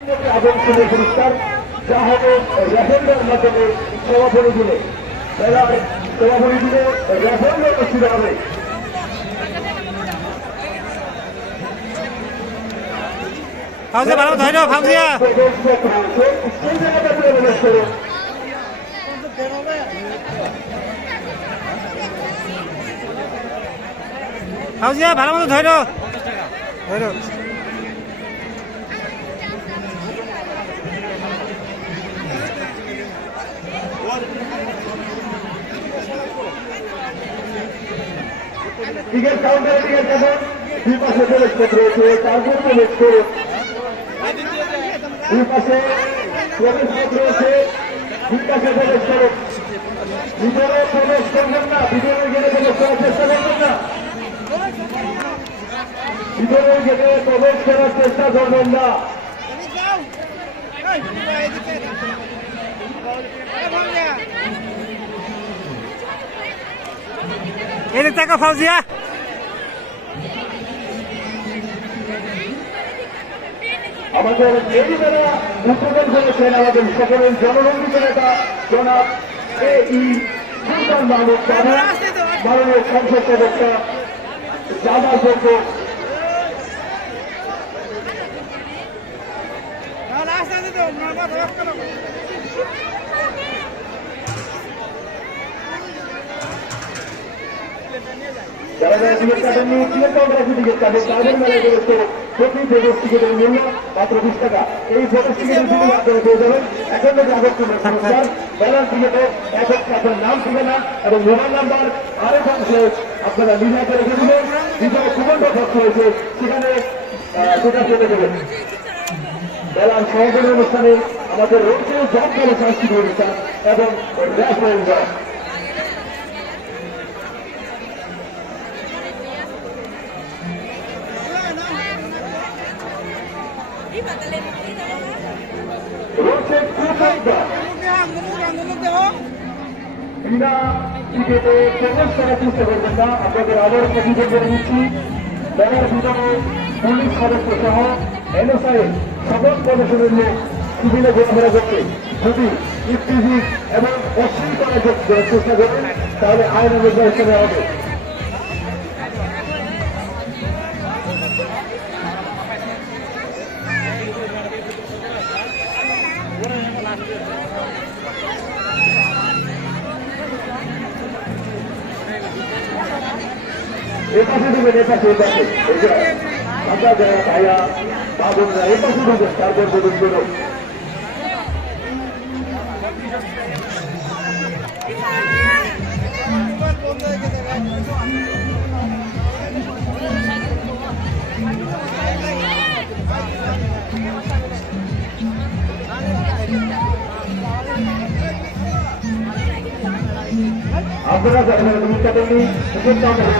আদর্শনের পুরস্কার যা হবে রেফারেন্ডের মাধ্যমে সভাপতি দিলে মেলার সভাপতি দিলে রেফারেন্ড অনুষ্ঠিত হবে। ফাউজিয়া ভালো ধরো ফাউজিয়া সেই জায়গাটা প্রবেশ করুন। ফাউজিয়া ভালো মতো ধরো ধরো টিকিট কাউন্টারে টিকিট কাটুন। দুই পাশে প্রবেশ পথ রয়েছে, তারপর প্রবেশ করুন। দুই পাশে প্রবেশ পথ রয়েছে, দুই পাশে প্রবেশ করুন। ভিতরে প্রবেশ করবেন না, ভিতরের গেটে প্রবেশ করার চেষ্টা করবেন না, ভিতরের গেটে প্রবেশ করার চেষ্টা করবেন না। এদিক থেকে ফাউজিয়া আমাদের এই মেলা উদ্বোধন করেছেন আমাদের সকলের জনরঞ্জিত নেতা জনাব এই সুলতান মাহমুদ বাবু, মাননীয় সংসদ সদস্য জামাল যোগ্য। যারা যারা টিকিট কাটেননি, টিকিট কাউন্টারে টিকিট কাটেন, তাদের মেলায় প্রবেশ করুন। প্রতি প্রবেশ টিকিটের মূল্য মাত্র 20 টাকা। এই প্রবেশ টিকিটের মূল্য আপনারা পেয়ে যাবেন 51 আগস্টের পুরস্কার। মেলার টিকিটে একক আপনার নাম, ঠিকানা এবং মোবাইল নাম্বার আরেক অংশে আপনারা নিজে করে রেখে দিবেন। ভিতরে কুপন বক্স রয়েছে, সেখানে সেটা পেতে দেবেন। মেলার সমাপনী অনুষ্ঠানে আমাদের রয়েছে জমকালো সাংস্কৃতিক অনুষ্ঠান এবং র্যাফেল ড্র। রয়েছে বিনা টিকিটে প্রবেশ করার চেষ্টা করবেন না। আপনাদের আবার অভিযোগ করে দিচ্ছি, মেলার ভিতরে পুলিশ সদস্য সহ এনএসআই সকল প্রশাসনের লোক সিভিলে ঘোরাফেরা করছে। যদি ইফতিজি এবং অশ্লীল করার চেষ্টা করেন তাহলে আইনের ব্যবস্থা নেওয়া হবে। এপাশে দেবেন, এপাশে এপাশে আমরা যারা ভাইয়া মা বোনরা এপাশে দেবেন, তারপর দেবেন বেরো। আপনারা যারা টিকিট কাটেননি, টিকিট কাউন্টারে